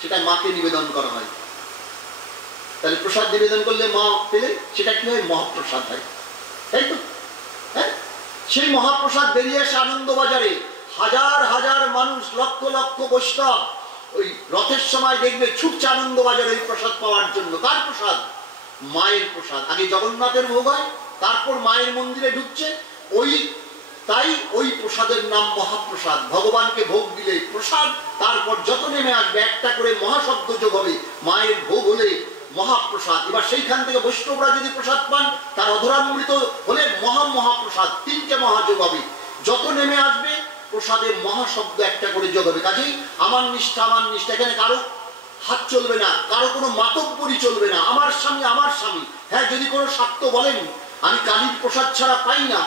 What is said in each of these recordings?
সেটা মাকে নিবেদন করা হয়। তাহলে প্রসাদ নিবেদন করলে মা পেলে সেটা কি হয়? মহাপ্রসাদ হয়, তাই তো? হ্যাঁ, সেই মহাপ্রসাদ বেরিয়ে আসে আনন্দবাজারে। হাজার হাজার মানুষ, লক্ষ লক্ষ বৈষ্ণব ওই রথের সময় দেখবে ছুটছে আনন্দবাজারে ওই প্রসাদ পাওয়ার জন্য। কার প্রসাদ? মায়ের প্রসাদ। আগে জগন্নাথের ভোগ হয়, তারপর মায়ের মন্দিরে ঢুকছে। তাই ওই প্রসাদের নাম মহাপ্রসাদ। ভগবানকে ভোগ দিলে প্রসাদ, তারপর যত নেমে আসবে একটা করে মহাশব্দ যোগ হবে। মায়ের ভোগ হলে মহাপ্রসাদ। এবার সেইখান থেকে বৈষ্ণবরা যদি প্রসাদ পান, তার অধরামৃত হলে মহাপ্রসাদ, তিনটে মহাযোগ হবে। যত নেমে আসবে প্রসাদে মহাশব্দ একটা করে যোগ হবে। কাজেই আমার নিষ্ঠা, আমার নিষ্ঠা, এখানে কারো হাত চলবে না, কারো কোনো মাতব্বরি চলবে না। আমার স্বামী, আমার স্বামী। হ্যাঁ, যদি কোনো স্বার্থ বলেন আমি কালীর প্রসাদ ছাড়া পাই না,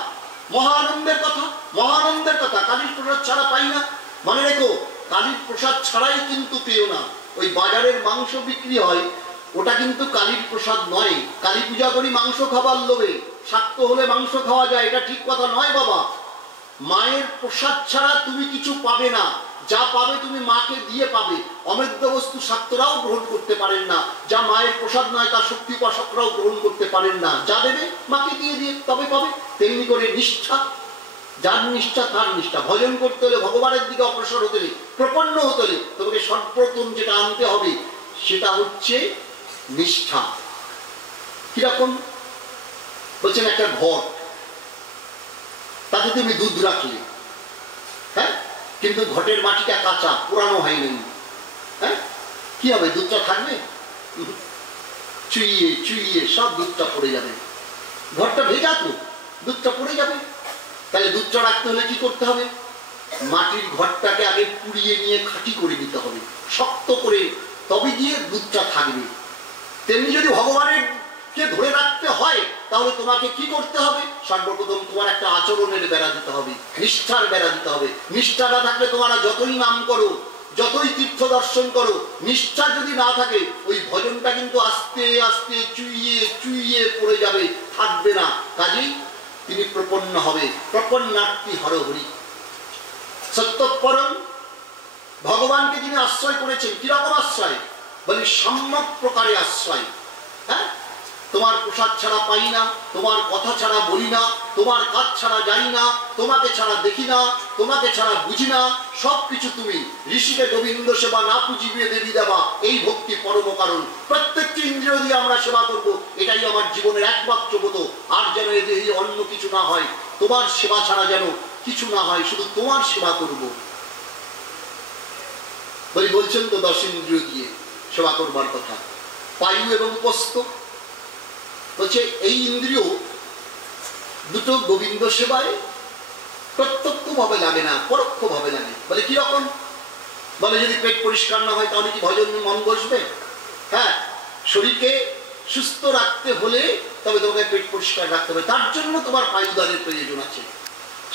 মহা আনন্দের কথা, মহা আনন্দের কথা। কালীর প্রসাদ ছাড়া পাই না, মনে রেখো কালীর প্রসাদ ছাড়াই কিন্তু পেও না। ওই বাজারের মাংস বিক্রি হয়, ওটা কিন্তু কালীর প্রসাদ নয়। কালী পূজা করি মাংস খাবার লোভে, স্বার্থ হলে মাংস খাওয়া যায়, এটা ঠিক কথা নয় বাবা। মায়ের প্রসাদ ছাড়া তুমি কিছু পাবে না। যা পাবে তুমি মাকে দিয়ে পাবে। অমেদ্য বস্তু শাক্তরাও গ্রহণ করতে পারেন না। যা মায়ের প্রসাদ নয় তা শক্তি উপাসকরাও গ্রহণ করতে পারেন না। যা দেবে মাকে দিয়ে দিয়ে তবে পাবে। তেমনি করে নিষ্ঠা, যার নিষ্ঠা তার নিষ্ঠা। ভজন করতে হলে, ভগবানের দিকে অগ্রসর হতে হলে, প্রপন্ন হতে হলে তোমাকে সর্বপ্রথম যেটা আনতে হবে সেটা হচ্ছে নিষ্ঠা। কিরকম বলছেন? একটা ঘট, তাতে তুমি দুধ রাখলে, হ্যাঁ, কিন্তু ঘটের মাটিটা কাঁচা, পুরানো হয়নি, হ্যাঁ, কি হবে? দুধটা থাকবে? চুইয়ে চুইয়ে সব দুধটা পড়ে যাবে। ঘরটা ভেজা তো, দুধটা পড়ে যাবে। তাহলে দুধটা রাখতে হলে কি করতে হবে? মাটির ঘরটাকে আগে পুড়িয়ে নিয়ে খাঁটি করে দিতে হবে, শক্ত করে, তবে গিয়ে দুধটা থাকবে। তেমনি যদি ভগবানের কে ধরে রাখতে হয় তাহলে তোমাকে কি করতে হবে? সর্বপ্রথম তোমার একটা আচরণের বেড়া দিতে হবে, নিষ্ঠার বেড়া দিতে হবে। নিষ্ঠা না থাকলে তোমরা যতই নাম করো, যতই তীর্থ দর্শন করো, নিষ্ঠা যদি না থাকে ওই ভজনটা কিন্তু আস্তে আস্তে চুইয়ে চুইয়ে পড়ে যাবে, থাকবে না। কাজেই তিনি প্রপন্ন হবে। প্রপন্নার্থী হরহরি সত্যপরম। ভগবানকে যিনি আশ্রয় করেছেন, কিরকম আশ্রয়? বলে সম্যক প্রকারে আশ্রয়। হ্যাঁ, তোমার প্রসাদ ছাড়া পাই না, তোমার কথা ছাড়া বলি না, তোমার কাজ ছাড়া যাই না, তোমাকে ছাড়া দেখি না, তোমাকে ছাড়া বুঝি না, সবকিছু তুমি। ঋষিকে গোবিন্দ সেবা না পুজিবে দেবী দেবা, এই ভক্তি পরম কারণ। প্রত্যেকটি ইন্দ্রিয় দিয়ে আমরা সেবা করব, এটাই আমার জীবনের একমাত্র ব্রত। আর যেন এই অন্য কিছু না হয়, তোমার সেবা ছাড়া যেন কিছু না হয়, শুধু তোমার সেবা করব। বলছেন তো 10 ইন্দ্রিয় দিয়ে সেবা করবার কথা। পায়ু এবং উপস্থ বলছে এই ইন্দ্রিয় দুটো গোবিন্দ সেবায় প্রত্যক্ষ ভাবে লাগে না, পরোক্ষ ভাবে লাগে। বলে কিরকম? বলে যদি পেট পরিষ্কার না হয় তাহলে কি ভজন মন বসবে? হ্যাঁ, শরীরকে সুস্থ রাখতে হলে তবে তোমাকে পেট পরিষ্কার রাখতে হবে, তার জন্য তোমার পায়ুদানের প্রয়োজন আছে।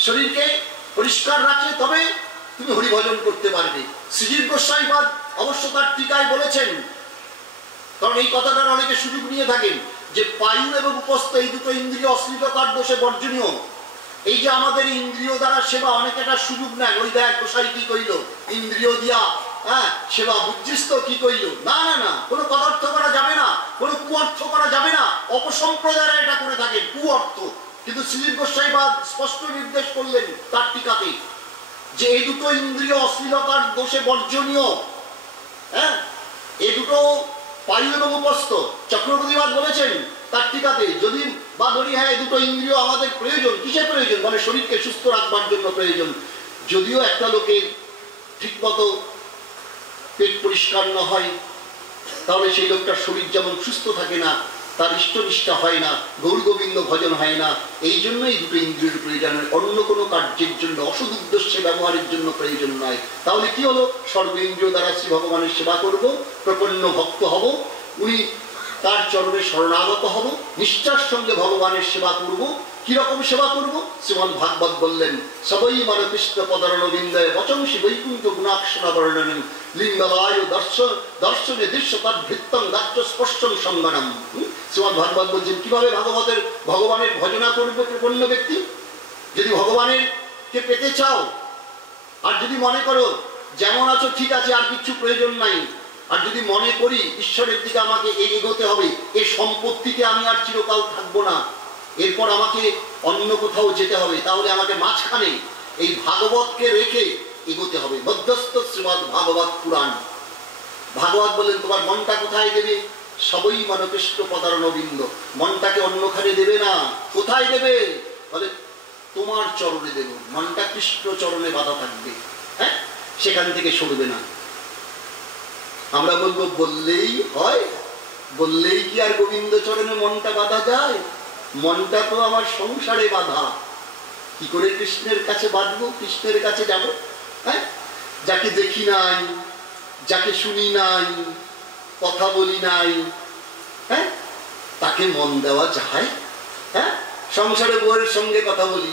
শরীরকে পরিষ্কার রাখলে তবে তুমি হরিভজন করতে পারবে। শ্রীজীব গোস্বামীপাদ অবশ্য তার টিকায় বলেছেন, কারণ এই কথাটার অনেকে সুযোগ নিয়ে থাকেন, যে পায়ু এবং উপস্থ এই দুটো ইন্দ্রিয় অশ্লীলতার দোষে বর্জনীয়। এই যে আমাদের ইন্দ্রিয় দ্বারা সেবা, অনেকে একটা সুযোগ নেয়, ওই দেখ গোসাই কি কইল, ইন্দ্রিয় দিয়া হ্যাঁ সেবা বুঝছিস তো কি কইল। না না না, কোনো পদার্থ করা যাবে না, কোনো কুঅর্থ করা যাবে না। অপসম্প্রদায়রা এটা করে থাকে, কুঅর্থ। কিন্তু শ্রীজীব গোস্বামীপাদ স্পষ্ট নির্দেশ করলেন তার টিকাতে যে এই দুটো ইন্দ্রিয় অশ্লীলতার দোষে বর্জনীয়। হ্যাঁ, এই দুটো পায়ু এবং উপস্থ। চক্রবর্তীবাদ বলেছেন তার টিকাতে, যদি বা ধরি হ্যাঁ এই দুটো ইন্দ্রিয় আমাদের প্রয়োজন। কিসের প্রয়োজন? মানে শরীরকে সুস্থ রাখবার জন্য প্রয়োজন। যদিও একটা লোকের ঠিক মতো পেট পরিষ্কার না হয় তাহলে সেই লোকটার শরীর যেমন সুস্থ থাকে না, তার ইষ্টনিষ্ঠা হয় না, গৌর গোবিন্দ ভজন হয় না। এই জন্য এই দুটো ইন্দ্রিয়ের প্রয়োজন, অন্য কোনো কার্যের জন্য, অসৎ উদ্দেশ্যে ব্যবহারের জন্য প্রয়োজন নয়। তাহলে কি হলো? সর্বেন্দ্রিয় দ্বারা শ্রী ভগবানের সেবা করব, প্রপন্ন ভক্ত হব, উনি তার চরণে শরণাগত হব, নিষ্ঠার সঙ্গে ভগবানের সেবা করব। কিরকম সেবা করব? শ্রীমদ ভাগবত বললেন, সবই মান কৃষ্ণ পদরণবিন্দয় বচংসি বৈকুণ্ঠ গুণাক্ষণ বর্ণনম লিঙ্গবায় দর্শনে দৃশ্য তদ্ভৃত্তং দাত্র স্পষ্টং সংগণম। শ্রীমদ ভাগবত বলছেন কিভাবে ভগবানের ভজনা করবে প্রপন্ন ব্যক্তি। যদি ভগবানের কে পেতে চাও, আর যদি মনে করো যেমন আছো ঠিক আছে, আর কিছু প্রয়োজন নাই, আর যদি মনে করি ঈশ্বরের দিকে আমাকে এগোতে হবে, এই সম্পত্তিতে আমি আর চিরকাল থাকবো না, এরপর আমাকে অন্য কোথাও যেতে হবে, তাহলে আমাকে মাঝখানে এই ভাগবতকে রেখে এগোতে হবে। মধ্যস্থ শ্রীমদ ভাগবত পুরাণ। ভাগবত বলেন তোমার মনটা কোথায় দেবে? সবই মানকৃষ্ণ পদারণবিন্দ। মনটাকে অন্যখানে দেবে না। কোথায় দেবে? বলে তোমার চরণে দেব। মনটা কৃষ্ণ চরণে বাঁধা থাকবে, হ্যাঁ, সেখান থেকে সরবে না। আমরা বলবো বললেই হয়? বললেই কি আর গোবিন্দ চরণে মনটা বাঁধা যায়? মনটা তো আমার সংসারে বাঁধা। কি করে কৃষ্ণের কাছে বাঁধবো, কৃষ্ণের কাছে যাব? হ্যাঁ, যাকে দেখি নাই, যাকে শুনি নাই, কথা বলি নাই, হ্যাঁ, তাকে মন দেওয়া যায়? হ্যাঁ, সংসারে বউয়ের সঙ্গে কথা বলি,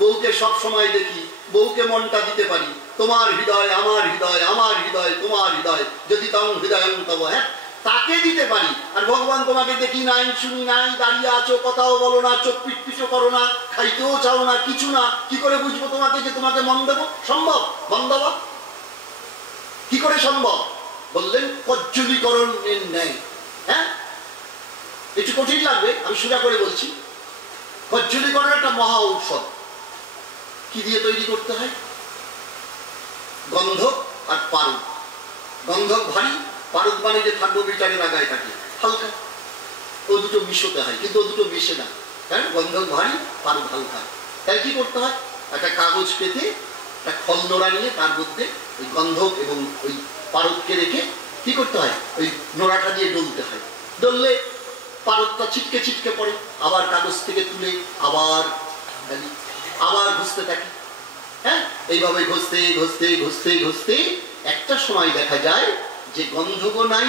বউকে সব সময় দেখি, বউকে মনটা দিতে পারি, তোমার হৃদয় আমার হৃদয়, আমার হৃদয় তোমার হৃদয়, যদি তং হৃদয়ং তব, হ্যাঁ, তাকে দিতে পারি। আর ভগবান তোমাকে দেখি নাই, শুনি নাই, দাঁড়িয়ে আছো, কথাও বলো না, চোখ পিটপিটো করো না, খাইতেও চাও না, কিছু না, কি করে বুঝবো তোমাকে যে তোমাকে মন দেবো? সম্ভব? মন দেওয়া কি করে সম্ভব? বললেন কজ্জলীকরণের ন্যায়। হ্যাঁ, একটু কঠিন লাগবে, আমি সোজা করে বলছি। কজ্জলীকরণ একটা মহা ঔষধ। কি দিয়ে তৈরি করতে হয়? গন্ধক আর পারদ। গন্ধক ভারী, পারদ মানে যে থাকবো বিচারের আগায় থাকে হালকা, ও দুটো মিশোতে হয়, কিন্তু ও দুটো মিশে না। হ্যাঁ, গন্ধক ভারী, পারদ হালকা। তাই কি করতে হয়? একটা কাগজ পেতে একটা খল নোড়া নিয়ে তার মধ্যে ওই গন্ধক এবং ওই পারদকে রেখে কি করতে হয়? ওই নোড়াটা দিয়ে ডলতে হয়। ডললে পারদটা ছিটকে ছিটকে পড়ে, আবার কাগজ থেকে তুলে আবার আবার ঘষতে থাকে। হ্যাঁ, এইভাবে ঘষতে ঘষতে ঘষতে ঘষতে একটা সময় দেখা যায় যে গন্ধকও নাই,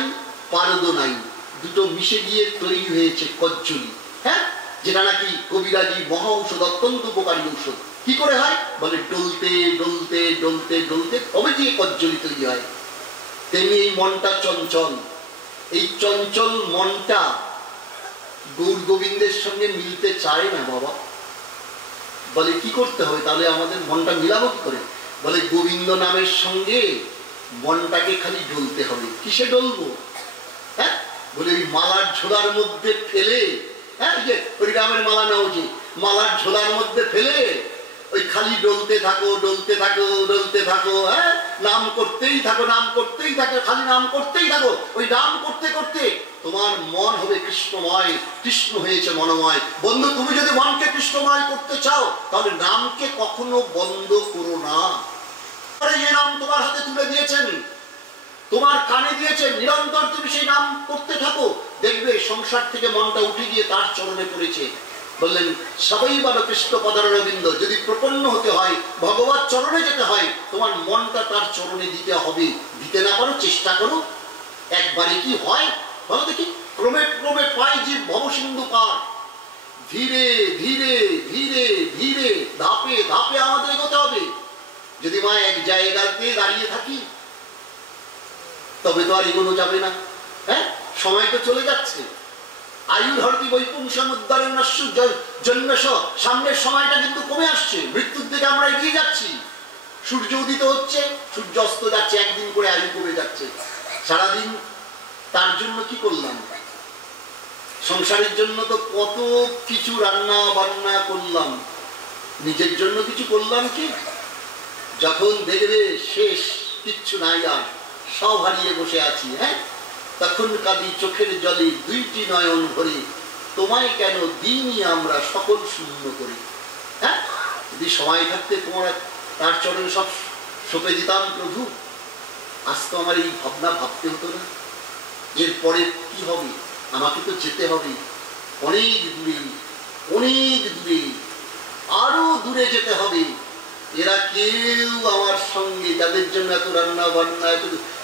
পারদও নাই, দুটো মিশে গিয়ে তৈরি হয়েছে কজ্জলি। হ্যাঁ, যেটা নাকি কবিরাজি মহা ঔষধ, অত্যন্ত উপকারী ঔষধ। কি করে হয়? বলে ডলতে ডলতে ডলতে ডলতে তবে দিয়ে কজ্জলি তৈরি হয়। তেমনি এই মনটা চঞ্চল। এই চঞ্চল মনটা গৌর গোবিন্দের সঙ্গে মিলতে চায় না বাবা। বলে কি করতে হবে তাহলে আমাদের মনটা মিলাবো কি করে? বলে গোবিন্দ নামের সঙ্গে মনটাকে খালি ডলতে হবে। কিসে ডলবো? হ্যাঁ, বলে ওই মালার ঝোলার মধ্যে ফেলে, হ্যাঁ, যে হরিরামের মালা নাও, যে মালার ঝোলার মধ্যে ফেলে ওই খালি ডলতে থাকো, ডলতে থাকো, ডলতে থাকো। হ্যাঁ, নাম করতেই থাকো, নাম করতেই থাকো, খালি নাম করতেই থাকো। ওই নাম করতে করতে তোমার মন হবে কৃষ্ণময়, কৃষ্ণ হয়েছে মনোময়। বন্ধু, তুমি যদি মনকে কৃষ্ণময় করতে চাও তাহলে নামকে কখনো বন্ধ করো না। যে নাম তোমার হাতে তুলে দিয়েছেন, তোমার কানে দিয়েছেন, নিরন্তর তুমি সেই নাম করতে থাকো, দেখবে সংসার থেকে মনটা উঠে গিয়ে তার চরণে পড়েছে। বললেন সবাই বলো কৃষ্ণ পদারবিন্দ। যদি প্রপন্ন হতে হয়, ভগবত চরণে যেতে হয়, তোমার মনটা তার চরণে দিতে হবে। দিতে না পারো, চেষ্টা করো। একবারে কি হয় বলো দেখি? ক্রমে ক্রমে পাই যে ভবসিন্ধু পার। ধীরে ধীরে ধীরে ধীরে ধাপে ধাপে আমাদের এগোতে হবে। যদি মা এক জায়গাতে দাঁড়িয়ে থাকি তবে তো আর এগোনো যাবে না। হ্যাঁ, সময় তো চলে যাচ্ছে। আয়ু ধরতি বৈপুংসম উদ্ধারের জন্মস। সামনের সময়টা কিন্তু কমে আসছে, মৃত্যুর দিকে আমরা এগিয়ে যাচ্ছি। সূর্য উদিত হচ্ছে, সূর্য অস্ত যাচ্ছে, একদিন করে আয়ু কমে যাচ্ছে। সারাদিন তার জন্য কি করলাম? সংসারের জন্য তো কত কিছু রান্না বান্না করলাম, নিজের জন্য কিছু করলাম কি? যখন দেখবে শেষ, কিচ্ছু নাই আর, সব হারিয়ে বসে আছি, হ্যাঁ, তখন কাঁদি চোখের জলে দুইটি নয়ন ভরে, তোমায় কেন দিনই আমরা সকল শূন্য করি। হ্যাঁ, যদি সময় থাকতে তোমরা তার চরণে সব সঁপে দিতাম প্রভু, আজ তো আমার এই ভাবনা ভাবতে হতো না। এরপরে কি হবে? আমাকে তো যেতে হবে অনেক দূরে, অনেক দূরে, আরো দূরে যেতে হবে। এরা কেউ আমার সঙ্গে, যাদের জন্য এত রান্না বান্না,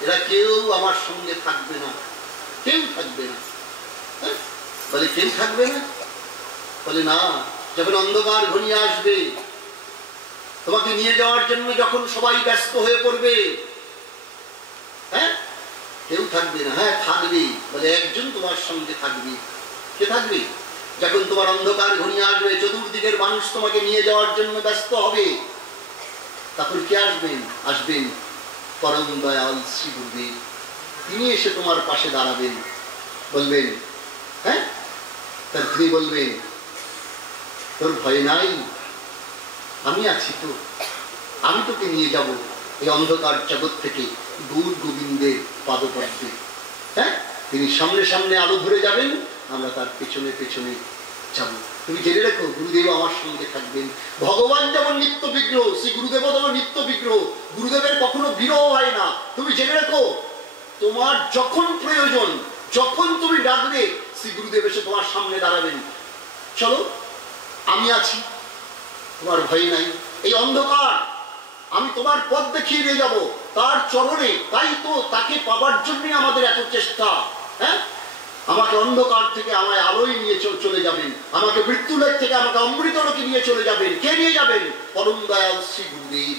এরা কেউ আমার সঙ্গে থাকবে না, কেউ থাকবে না। বলে কেউ থাকবে না? বলে না, যখন অন্ধকার ঘনিয়ে আসবে, তোমাকে নিয়ে যাওয়ার জন্য যখন সবাই ব্যস্ত হয়ে পড়বে, হ্যাঁ, কেউ থাকবে না। হ্যাঁ, থাকবে। বলে একজন তোমার সঙ্গে থাকবে। কে থাকবে? যখন তোমার অন্ধকার ঘনিয়ে আসবে, চতুর্দিকের মানুষ তোমাকে নিয়ে যাওয়ার জন্য ব্যস্ত হবে, তখন কে আসবেন? আসবেন পরম দয়াল শ্রী গুরুদেব। তিনি এসে তোমার পাশে দাঁড়াবেন, বলবেন, হ্যাঁ, তার তিনি বলবেন, তোর ভয় নাই, আমি আছি তো, আমি তোকে নিয়ে যাব এই অন্ধকার জগৎ থেকে গৌর গোবিন্দের পাদপদ্মে। হ্যাঁ, তিনি সামনে সামনে আলো ধরে যাবেন, আমরা তার পেছনে পেছনে যাব। তুমি জেনে রেখো, গুরুদেব আমার সঙ্গে থাকবেন। ভগবান যেমন নিত্য বিগ্রহ, শ্রী গুরুদেব যেমন নিত্য বিগ্রহ, গুরুদেবের কখনো বিরহ হয় না। তুমি জেনে রেখো, তোমার যখন প্রয়োজন, যখন তুমি ডাকবে, শ্রী গুরুদেব এসে তোমার সামনে দাঁড়াবেন। চলো, আমি আছি, তোমার ভয় নাই, এই অন্ধকার আমি তোমার পথ দেখিয়ে নিয়ে যাব তার চরণে। তাই তো তাকে পাবার জন্যই আমাদের এত চেষ্টা। হ্যাঁ, আমাকে অন্ধকার থেকে আমায় আলোয় নিয়ে চলে যাবেন, আমাকে মৃত্যুলোক থেকে আমাকে অমৃতলোকে নিয়ে চলে যাবেন। কে নিয়ে যাবেন? পরম দয়াল শ্রী গুরুদেব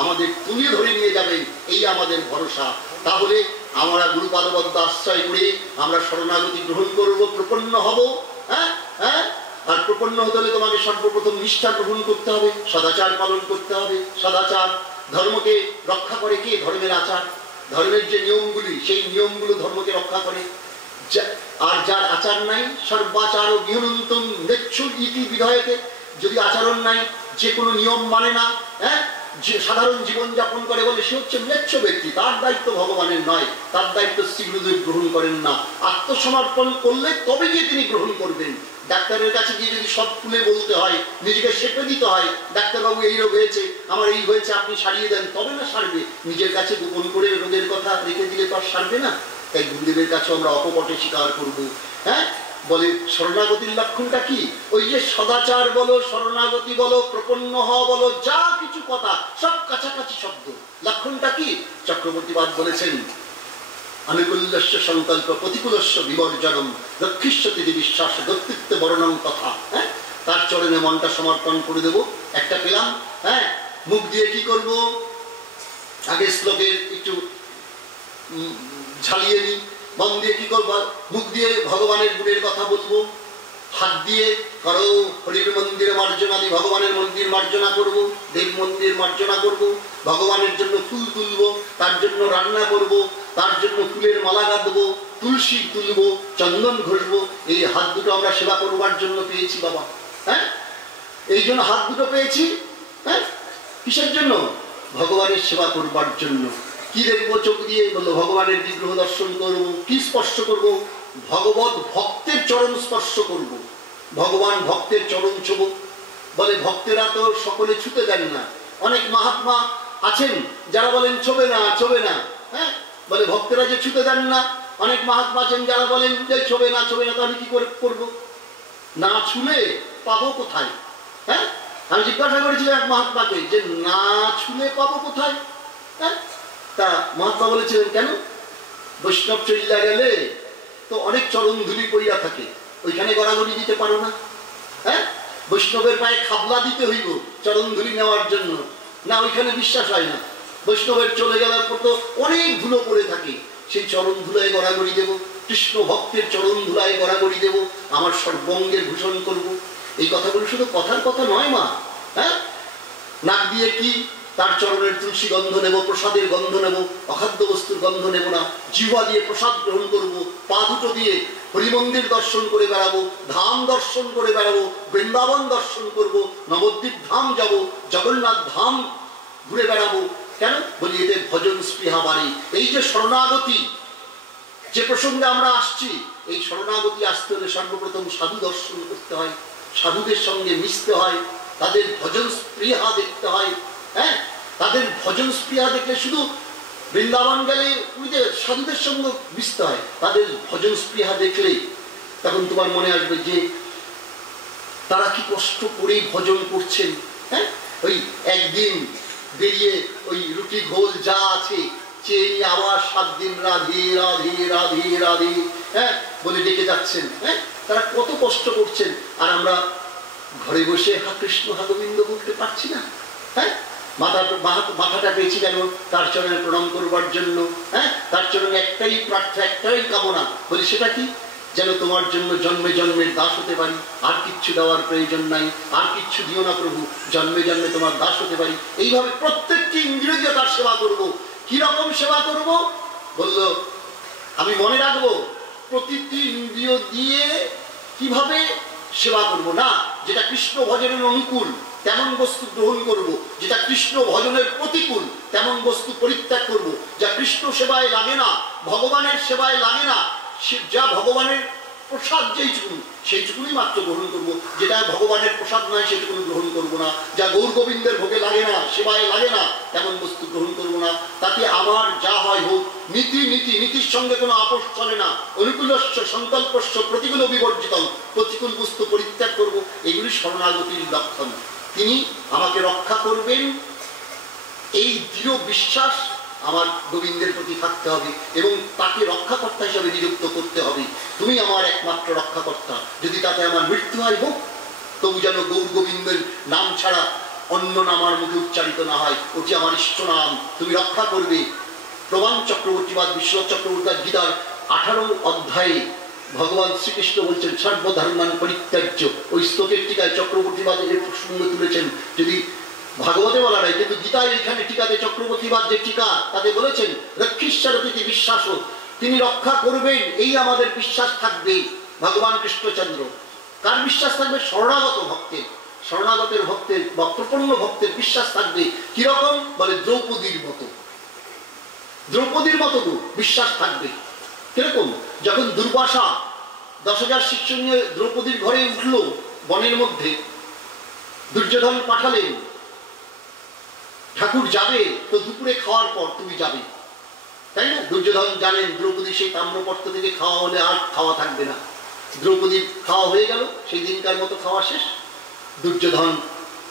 আমাদের তুলে ধরে নিয়ে যাবেন, এই আমাদের ভরসা। তাহলে আমরা গুরুপাদবদ্ধ আশ্রয় করে আমরা শরণাগতি গ্রহণ করব, প্রপন্ন হব। হ্যাঁ হ্যাঁ, আর প্রপন্ন হতে হলে তোমাকে সর্বপ্রথম নিষ্ঠা গ্রহণ করতে হবে, সদাচার পালন করতে হবে। সদাচার ধর্মকে রক্ষা করে কে? ধর্মের আচার। ধর্মের যে নিয়মগুলি, সেই নিয়মগুলো ধর্মকে রক্ষা করে। আর যার আচার নাই, সর্বাচার বিহনন্তম নেচ্ছু ইতি বিধয়েতে, যদি আচরণ নাই, যে কোনো নিয়ম মানে না, হ্যাঁ, যে সাধারণ জীবন যাপন করে বলে সে হচ্ছে ম্লেচ্ছ ব্যক্তি। তার দায়িত্ব ভগবানের নয়, তার দায়িত্ব শ্রী গুরুদেব গ্রহণ করেন না। আত্মসমর্পণ করলে তবে গিয়ে তিনি গ্রহণ করবেন। ডাক্তারের কাছে গিয়ে যদি সব খুলে বলতে হয়, নিজেকে সেপে দিতে হয়, ডাক্তারবাবু এই রোগ হয়েছে, আমার এই হয়েছে, আপনি সারিয়ে দেন, তবে না সারবে। নিজের কাছে গোপন করে রোগের কথা রেখে দিলে তো আর সারবে না। তাই গুরুদেবের কাছে আমরা অকপটে স্বীকার করবো। হ্যাঁ, বলে শরণাগতির লক্ষণটা কি? ওই যে সদাচার বলো, শরণাগতি বলো, প্রপন্ন হওয়া বলো, যা কিছু কথা সব কাছাকাছি শব্দ। লক্ষণটা কি? চক্রবর্তীবাদ বলেছেন, অনুকূল্যস্য সংকল্প প্রতিকূলস্য বিবর্জনম রক্ষিষ্যতি যে বিশ্বাস দত্তিত্ব বর্ণম কথা। হ্যাঁ, তার চরণে মনটা সমর্পণ করে দেব। একটা পেলাম, হ্যাঁ, মুখ দিয়ে কি করব? আগে শ্লোকের একটু ঝালিয়ে নি। মন দিয়ে কি করবো? মুখ দিয়ে ভগবানের গুণের কথা বলবো, হাত দিয়ে করো হরির মন্দিরে মার্জনা দি, ভগবানের মন্দির মার্জনা করব, দেব মন্দির মার্জনা করব, ভগবানের জন্য ফুল তুলবো, তার জন্য রান্না করব, তার জন্য ফুলের মালা গাঁথবো, তুলসী তুলবো, চন্দন ঘষবো। এই হাত দুটো আমরা সেবা করবার জন্য পেয়েছি বাবা। হ্যাঁ, এই জন্য হাত দুটো পেয়েছি। হ্যাঁ, কিসের জন্য? ভগবানের সেবা করবার জন্য। কি দেখবো চোখ দিয়ে? বললো ভগবানের বিগ্রহ দর্শন করব। কি স্পর্শ করব? ভগবত ভক্তের চরণ স্পর্শ করব, ভগবান ভক্তের চরণ ছোব। বলে ভক্তেরা তো সকলে ছুতে দেন না, অনেক মহাত্মা আছেন যারা বলেন ছোবে না, ছোবে না। হ্যাঁ, বলে ভক্তেরা যে ছুতে দেন না, অনেক মহাত্মা আছেন যারা বলেন যে ছোবে না, ছোবে না। তো আমি কি করে করবো? না ছুলে পাবো কোথায়? হ্যাঁ, আমি জিজ্ঞাসা করেছিলাম এক মহাত্মাকে যে না ছুলে পাবো কোথায়? হ্যাঁ, তা মহাত্মা বলেছিলেন কেন? বৈষ্ণব চলিয়া গেলে তো অনেক চরণ ধুলি পড়িয়া থাকে, ওইখানে গড়াগড়ি দিতে পারো না। হ্যাঁ, বৈষ্ণবের পায়ে খাবলা দিতে হইব চরণ ধুলি নেওয়ার জন্য, না ওইখানে বিশ্বাস হয় না। বৈষ্ণবের চলে যাওয়ার পর তো অনেক ধুলো পড়ে থাকে, সেই চরণ ধুলায় গড়াগড়ি দেব, কৃষ্ণ ভক্তের চরণ ধুলায় গড়াগড়ি দেব, আমার সর্বঙ্গের ভূষণ করব। এই কথাগুলো শুধু কথার কথা নয় মা। হ্যাঁ, নাক দিয়ে কি? তার চরণের তুলসী গন্ধ নেব, প্রসাদের গন্ধ নেব, অখাদ্য বস্তুর গন্ধ নেব না। জিহ্বা দিয়ে প্রসাদ গ্রহণ করব, পা দুটো দিয়ে হরিমন্দির দর্শন করে বেড়াবো, ধাম দর্শন করে বেড়াবো, বৃন্দাবন দর্শন করব, নবদ্বীপ ধাম যাব, জগন্নাথ ধাম ঘুরে বেড়াবো। কেন? বলি এতে ভজন স্পৃহা বাড়ে। এই যে শরণাগতি, যে প্রসঙ্গে আমরা আসছি, এই শরণাগতি আসতে হলে সর্বপ্রথম সাধু দর্শন করতে হয়, সাধুদের সঙ্গে মিশতে হয়, তাদের ভজন স্পৃহা দেখতে হয়। হ্যাঁ, তাদের ভজন স্পৃহা দেখলে শুধু বৃন্দাবন গেলে ওই যে সাধুদের সঙ্গে মিশতে হয়, তাদের ভজন স্পৃহা দেখলে তখন তোমার মনে আসবে যে তারা কি কষ্ট করেই ভজন করছেন। হ্যাঁ, ওই একদিন বেরিয়ে ওই রুটি ঘোল যা আছে চেয়ে নিয়ে আবার 7 দিন রাধে রাধে রাধে রাধে হ্যাঁ বলে ডেকে যাচ্ছেন। হ্যাঁ, তারা কত কষ্ট করছেন, আর আমরা ঘরে বসে হা কৃষ্ণ হা গোবিন্দ বলতে পারছি না। হ্যাঁ, মাথাটা পেয়েছি কেন? তার চরণে প্রণাম করবার জন্য। হ্যাঁ, তার চরণে একটাই প্রার্থনা, একটাই কামনা। বলি সেটা কি? যেন তোমার জন্য জন্মে জন্মের দাস হতে পারি, আর কিচ্ছু দেওয়ার প্রয়োজন নাই, আর কিচ্ছু দিও না প্রভু, জন্মে জন্মে তোমার দাস হতে পারি। এইভাবে প্রত্যেকটি ইন্দ্রিয় তার সেবা করব। কি রকম সেবা করব? বলল আমি মনে রাখবো প্রতিটি ইন্দ্রিয় দিয়ে কিভাবে সেবা করব না, যেটা কৃষ্ণ ভজনের অনুকূল তেমন বস্তু গ্রহণ করব, যেটা কৃষ্ণ ভজনের প্রতিকূল তেমন বস্তু পরিত্যাগ করব, যা কৃষ্ণ সেবায় লাগে না, ভগবানের সেবায় লাগে না, যা ভগবানের প্রসাদ সেইটুকুনি মাত্র গ্রহণ করব, যেটা ভগবানের প্রসাদ নয় সেটুকুনি গ্রহণ করব না, যা গৌর গোবিন্দের ভোগে লাগে না, সেবায় লাগে না, তেমন বস্তু গ্রহণ করব না। তাতে আমার যা হয় হোক, নীতির সঙ্গে কোনো আপোষ চলে না। অনুকূলস্য সংকল্পস্য প্রতিকূল বিবর্জিতম, প্রতিকূল বস্তু পরিত্যাগ করব, এগুলি শরণাগতির লক্ষণ। তিনি আমাকে রক্ষা করবেন, এই দৃঢ় বিশ্বাস আমার গোবিন্দের প্রতি থাকতে হবে এবং তাকে রক্ষাকর্তা হিসাবে নিযুক্ত করতে হবে। তুমি আমার একমাত্র রক্ষাকর্তা, যদি তাতে আমার মৃত্যু হয় হোক, তবু যেন গৌর গোবিন্দের নাম ছাড়া অন্য নাম আমার মুখে উচ্চারিত না হয়। ওটি আমার ইষ্ট নাম, তুমি রক্ষা করবে। প্রবান চক্রবর্তীবাদ বিশ্বনাথ চক্রবর্তীবাদ গীতার 18 অধ্যায়ে ভগবান শ্রীকৃষ্ণ বলছেন সর্বধর্মান পরিত্যাজ্য। ওই শ্লোকের টিকায় চক্রবর্তীবাদ এর প্রসঙ্গ তুলেছেন, যদি ভাগবতে বলা নাই কিন্তু গীতায় এখানে টিকাতে চক্রবর্তীবাদ যে টিকা তাতে বলেছেন রক্ষিষ্যরতি বিশ্বাস, তিনি রক্ষা করবেন এই আমাদের বিশ্বাস থাকবে। ভগবান কৃষ্ণচন্দ্র কার বিশ্বাস থাকবে? শরণাগতের ভক্তের বা প্রপন্ন ভক্তের বিশ্বাস থাকবে। কিরকম বলে? দ্রৌপদীর মতো বিশ্বাস থাকবে। কিরকম? যখন দুর্বাসা 10,000 শিষ্য নিয়ে দ্রৌপদীর ঘরে উঠল বনের মধ্যে, দুর্যোধন পাঠালেন ঠাকুর যাবে তো দুপুরে খাওয়ার পর তুমি যাবে, তাই না? দুর্যোধন জানেন দ্রৌপদী সেই তাম্রপত্র থেকে খাওয়া হলে আর খাওয়া থাকবে না। দ্রৌপদীর খাওয়া হয়ে গেল, সেই দিনকার মতো খাওয়া শেষ। দুর্যোধন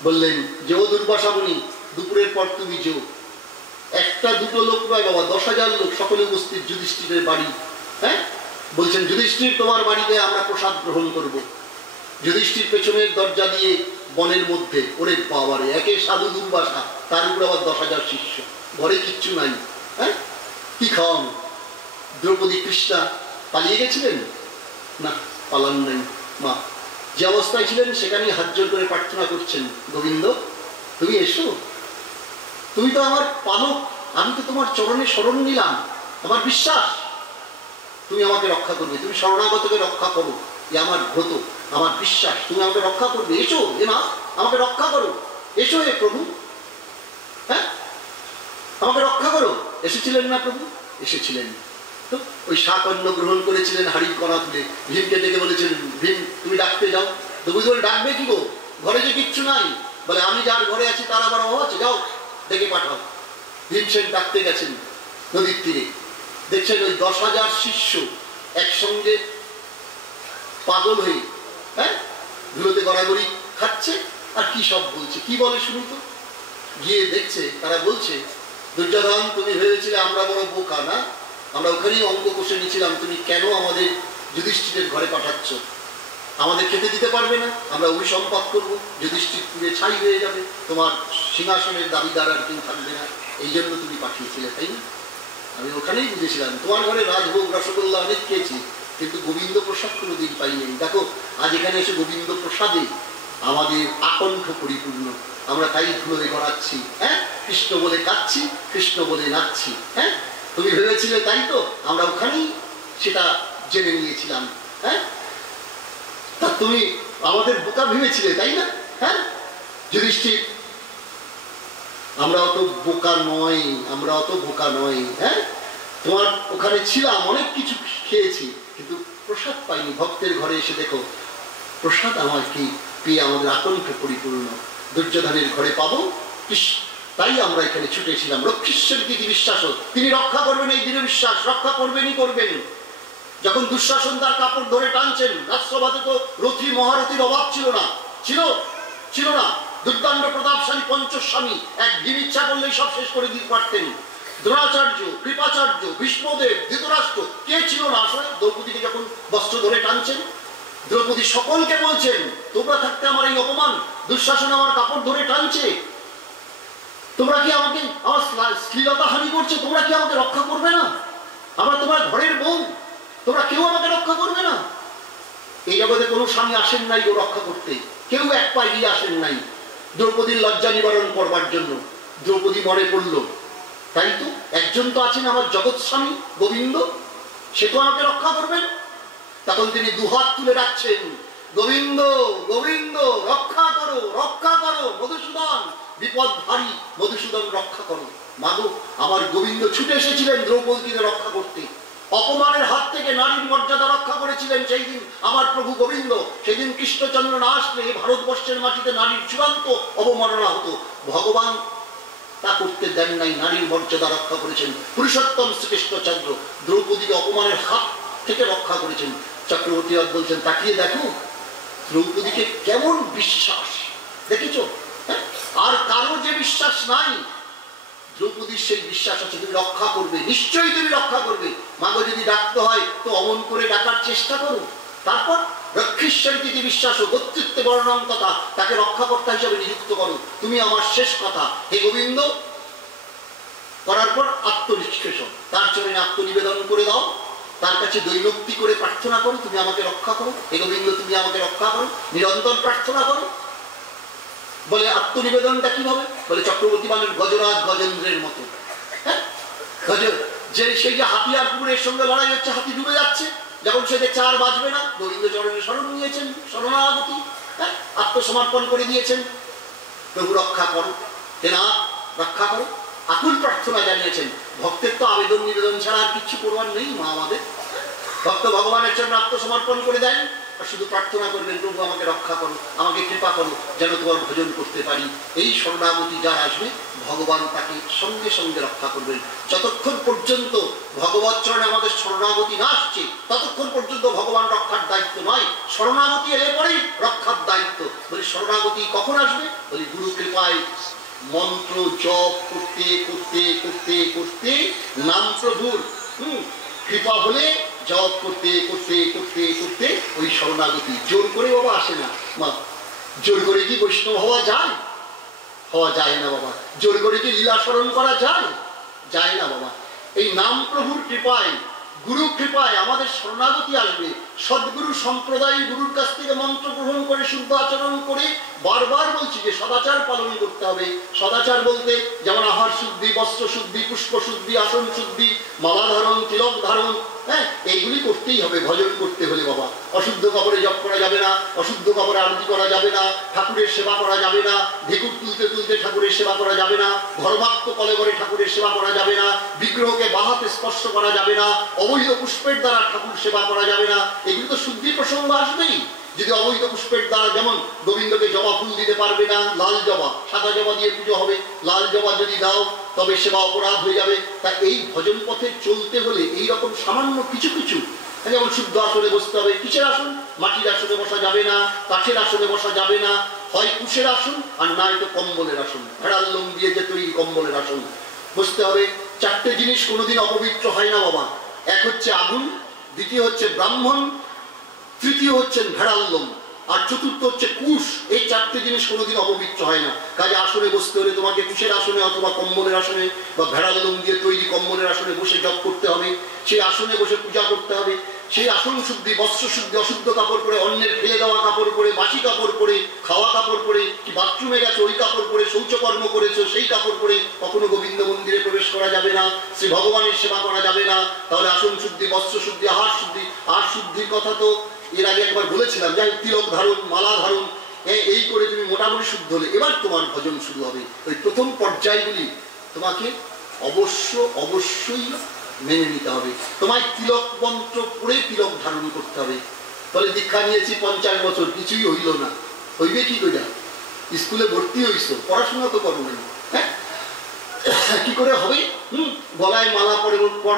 বললেন যে ও দুর্বাসা মুনি, দুপুরের পর তুমি যেও। একটা দুটো লোক নয় বাবা, 10,000 লোক সকলে উপস্থিত যুধিষ্ঠিরের বাড়ি। হ্যাঁ, বলছেন যুধিষ্ঠির তোমার বাড়িতে আমরা প্রসাদ গ্রহণ করব। যুধিষ্ঠির পেছনের দরজা দিয়ে বনের মধ্যে, ওরে বাবারে, একে সাধু দুর্বাসা, তার উপরে আবার 10,000 শিষ্য, ঘরে কিচ্ছু নাই। হ্যাঁ, কি খাওয়ানো? দ্রৌপদী কৃষ্ণা পালিয়ে গেছিলেন? না, পালান নাই। মা যে অবস্থায় ছিলেন সেখানেই হাত জোর করে প্রার্থনা করছেন, গোবিন্দ তুমি এসো, তুমি তো আমার পালক, আমি তো তোমার চরণে শরণ নিলাম, আমার বিশ্বাস তুমি আমাকে রক্ষা করবে, তুমি শরণাগতকে রক্ষা করো, এ আমার ব্রত, আমার বিশ্বাস তুমি আমাকে রক্ষা করবে। এসো এ মা, আমাকে রক্ষা করো, এসো হে প্রভু, হ্যাঁ আমাকে রক্ষা করো। এসেছিলেন না প্রভু? এসেছিলেন। তো ওই শাক অন্ন গ্রহণ করেছিলেন হাড়ির কণা তুলে। ভীমকে ডেকে বলেছেন, ভীম তুমি ডাকতে যাও। তো বুঝতে বলে ডাকবে কি গো, ঘরে যে কিচ্ছু নাই। বলে আমি যার ঘরে আছি তার আবার অভাব আছে, যাও ডেকে পাঠাও। ভীমসেন ডাকতে গেছেন নদীর তীরে, দেখছেন ওই 10,000 শিষ্য একসঙ্গে পাগল হয়ে, হ্যাঁ ধুলোতে গড়াগড়ি খাচ্ছে আর কি সব বলছে। কি বলে শুনি তো? গিয়ে দেখছে তারা বলছে, দুর্যোধন তুমি ভেবেছিলে আমরা বড় বোকা না, আমরা ওখানেই অঙ্ক কষে নিয়েছিলাম, তুমি কেন আমাদের যুধিষ্ঠিরের ঘরে পাঠাচ্ছ? আমাদের খেতে দিতে পারবে না, আমরা অভিসম্পাত করবো, যুধিষ্ঠির পুড়ে ছাই হয়ে যাবে, তোমার সিংহাসনের দাবিদার আর কেউ থাকবে না, এই জন্য তুমি পাঠিয়েছিলে, তাই না? আমি ওখানেই বুঝেছিলাম তোমার ঘরে রাজভোগ রসগোল্লা অনেক খেয়েছি, কিন্তু গোবিন্দ প্রসাদ কোনোদিন পাইনি। দেখো আজ এখানে এসে গোবিন্দ প্রসাদে আমাদের আকণ্ঠ পরিপূর্ণ, আমরা তাই ধুলোয় গড়াচ্ছি, হ্যাঁ কৃষ্ণ বলে কাচ্ছি, কৃষ্ণ বলে নাচছি। হ্যাঁ তুমি ভেবেছিলে তাই তো, আমরা ওখানেই সেটা জেনে নিয়েছিলাম। হ্যাঁ তা তুমি আমাদের বোকা ভেবেছিলে, তাই না? হ্যাঁ যুধিষ্ঠির আমরা অত বোকা নই, আমরা অত বোকা নই। হ্যাঁ তোমার ওখানে ছিলাম, অনেক কিছু খেয়েছি, কিন্তু প্রসাদ পাইনি। ভক্তের ঘরে এসে দেখো প্রসাদ আমার কি পেয়ে আমাদের আকণ্ঠ পরিপূর্ণ। দুর্যোধনের ঘরে পাবো, তাই আমরা এখানে ছুটেছিলাম। রক্ষিষ্যের দিকে বিশ্বাস, তিনি রক্ষা করবেন, এই দৃঢ় বিশ্বাস, রক্ষা করবেনই করবেন। যখন দুঃশাসন তার কাপড় ধরে টানছেন, রাষ্ট্রবাদে তো রথী মহারথীর অভাব ছিল না, ছিল না। দুর্দান্ত প্রতাপশালী পঞ্চস্বামী এক ভীম ইচ্ছা করলেই সব শেষ করে দিতে পারতেন। দ্রোণাচার্য, কৃপাচার্য, ভীষ্মদেব, ধৃতরাষ্ট্র, কে ছিল না আসলে? দ্রৌপদীকে যখন বস্ত্র ধরে টানছেন, দ্রৌপদী সকলকে বলছেন তোমরা থাকতে আমার এই অপমান, দুঃশাসন আমার কাপড় ধরে টানছে, তোমরা কি আমাকে আমার শ্লীলতা হানি করছে, তোমরা কি আমাকে রক্ষা করবে না? আমরা তোমার ঘরের বউ, তোমরা কেউ আমাকে রক্ষা করবে না? এই জগতে কোনো স্বামী আসেন নাই ও রক্ষা করতে, কেউ এক পায়ে গিয়ে আসেন নাই দ্রৌপদীর লজ্জা নিবারণ করবার জন্য। দ্রৌপদী মরে পড়ল, তাই তো একজন তো আছেন আমার জগৎ স্বামী গোবিন্দ, সে তো আমাকে রক্ষা করবেন। তখন তিনি দুহাত তুলে ডাকছেন, গোবিন্দ গোবিন্দ রক্ষা করো রক্ষা করো মধুসূদন, বিপদ ভারী মধুসূদন রক্ষা করো। মাগো, আমার গোবিন্দ ছুটে এসেছিলেন দ্রৌপদীকে রক্ষা করতে, অপমানের হাত থেকে নারীর মর্যাদা রক্ষা করেছিলেন সেই দিন আমার প্রভু গোবিন্দ। সেদিন কৃষ্ণচন্দ্র না আসলে ভারতবর্ষের মাটিতে নারীর চূড়ান্ত অবমাননা হতো। ভগবান তা করতে দেন নাই, নারীর মর্যাদা রক্ষা করেছেন। পুরুষোত্তম শ্রীকৃষ্ণচন্দ্র দ্রৌপদীকে অপমানের হাত থেকে রক্ষা করেছেন। চক্রবর্তী বলছেন, তাকিয়ে দেখো দ্রৌপদীকে কেমন বিশ্বাস, দেখেছো? আর কারো যে বিশ্বাস নাই, দ্রৌপদীর সেই বিশ্বাস আছে তুমি রক্ষা করবে, নিশ্চয়ই তুমি রক্ষা করবে। মাগো, যদি ডাকতে হয় তো অমন করে ডাকার চেষ্টা করো। তারপর রক্ষীশ্বরী যদি বিশ্বাস ও কর্তৃত্বে বর্ণন কথা, তাকে রক্ষাকর্তা হিসাবে নিযুক্ত করো। তুমি আমার শেষ কথা হে গোবিন্দ। করার পর আত্মনিষ্কাশন, তার চরণে আত্মনিবেদন করে দাও, তার কাছে দৈনক্তি করে প্রার্থনা করো, তুমি আমাকে রক্ষা করো হে গোবিন্দ, তুমি আমাকে রক্ষা করো, নিরন্তর প্রার্থনা করো। বলে আত্মনিবেদনটা কিভাবে? বলে চক্রবর্তী মানুষ গজরাজ গজেন্দ্রের মতো। হ্যাঁ, সেই যে হাতি আর কুকুরের সঙ্গে লড়াই হচ্ছে, হাতি ডুবে যাচ্ছে, যখন সে দেখছে আর বাঁচবে না, গোবিন্দ চরণে শরণ নিয়েছেন, শরণাগতি, হ্যাঁ, আত্মসমর্পণ করে দিয়েছেন, প্রভু রক্ষা করো, তেনা রক্ষা করো, আকুল প্রার্থনা জানিয়েছেন। ভক্তের তো আবেদন নিবেদন ছাড়া আর কিচ্ছু করবার নেই। মা আমাদের ভক্ত ভগবানের জন্য আত্মসমর্পণ করে দেন আর শুধু প্রার্থনা করবেন, প্রভু আমাকে রক্ষা করো, আমাকে কৃপা করো, যেন তোমার ভজন করতে পারি। এই শরণাগতি যার আসবে, ভগবান তাকে সঙ্গে সঙ্গে রক্ষা করবেন। যতক্ষণ পর্যন্ত ভগবৎ চরণে আমাদের শরণাগতি না আসছে, ততক্ষণ পর্যন্ত ভগবান রক্ষার দায়িত্ব নয়। শরণাগতি এলে পরেই রক্ষার দায়িত্ব। বলি শরণাগতি কখন আসবে? বলি গুরু কৃপায় মন্ত্র জপ করতে করতে করতে করতে, নাম প্রভুর কৃপা হলে জপ করতে করতে করতে করতে ওই শরণাগতি। জোর করে বাবা আসে না মা, জোর করে কি বৈষ্ণব হওয়া যায়? হওয়া যায় না বাবা। জোর করে কি লীলা স্মরণ করা যায়? যায় না বাবা। এই নাম প্রভুর কৃপায়, গুরু কৃপায় আমাদের শরণাগতি আসবে। সদ্গুরু সম্প্রদায় গুরুর কাছ থেকে মন্ত্র গ্রহণ করে শুদ্ধ আচরণ করে, বারবার বলছি যে সদাচার পালন করতে হবে। সদাচার বলতে যেমন আহার শুদ্ধি, বস্ত্র শুদ্ধি, পুষ্প শুদ্ধি, আসন শুদ্ধি, মালা ধারণ, তিলক ধারণ, হ্যাঁ, এইগুলি করতেই হবে ভজন করতে হলে বাবা। অশুদ্ধ কাপড়ে জপ করা যাবে না, অশুদ্ধ কাপড়ে আরতি করা যাবে না, ঠাকুরের সেবা করা যাবে না, ঢেকুর তুলতে তুলতে ঠাকুরের সেবা করা যাবে না, ধর্মাত্ম কলে করে ঠাকুরের সেবা করা যাবে না, বিগ্রহকে বাহাতে স্পর্শ করা যাবে না, অবৈধ পুষ্পের দ্বারা ঠাকুর সেবা করা যাবে না। এগুলি তো শুদ্ধি প্রসঙ্গ আসবেই। যদি অবৈধ পুষ্পের দ্বারা, যেমন গোবিন্দকে জবা ফুল দিতে পারবে না, লাল জবা, সাদা জবা দিয়ে পুজো হবে, লাল জবা যদি দাও তবে সেবা অপরাধ হয়ে যাবে। তা এই ভজন পথে চলতে হলে এইরকম সামান্য কিছু কিছু, যেমন শুদ্ধ আসনে বসতে হবে। কিসের আসন? মাটির আসনে বসা যাবে না, কাঠের আসনে বসা যাবে না, হয় কুশের আসন আর না হয়তো কম্বলের আসন, ভেড়ার লোম দিয়ে যে তৈরি কম্বলের আসন বসতে হবে। চারটে জিনিস কোনোদিন অপবিত্র হয় না বাবা। এক হচ্ছে আগুন, দ্বিতীয় হচ্ছে ব্রাহ্মণ, তৃতীয় হচ্ছেন ভেড়ার লোম, আর চতুর্থ হচ্ছে কুশ। এই চারটে জিনিস কোনোদিন অপবিত্র হয় না। কাজে আসনে বসতে হলে তোমাকে কুশের আসনে অথবা কম্বলের আসনে বা ভেড়ার লোম দিয়ে তৈরি কম্বলের আসনে বসে জপ করতে হবে। সেই আসনে বসে পূজা করতে হবে। সেই আসন শুদ্ধি, বস্ত্র শুদ্ধি, অশুদ্ধ কাপড় পরে, অন্যের ফেলে দেওয়া কাপড় পরে, বাসি কাপড় পরে, খাওয়া কাপড় পরে, কি বাথরুমে গেছো ওই কাপড় পরে, শৌচকর্ম করেছো সেই কাপড় পরে কখনো গোবিন্দ মন্দিরে প্রবেশ করা যাবে না, শ্রী ভগবানের সেবা করা যাবে না। তাহলে আসন শুদ্ধি, বস্ত্র শুদ্ধি, আহার শুদ্ধি। আহার শুদ্ধির কথা তো এর আগে একবার বলেছিলাম, যাই তিলক ধারণ, মালা ধারণ, এই করে তুমি মোটামুটি শুদ্ধ হলে এবার তোমার ভজন শুরু হবে। ওই প্রথম পর্যায়গুলি তোমাকে অবশ্যই মেনে নিতে হবে। তোমায় তিলক মন্ত্র পড়ে তিলক ধারণ করতে হবে। বলে দীক্ষা নিয়েছি 50 বছর, কিছুই হইল না। হইবে কি করে? স্কুলে ভর্তি হইছো, পড়াশোনা তো করো নাই, হ্যাঁ, কি করে হবে? গলায় মালা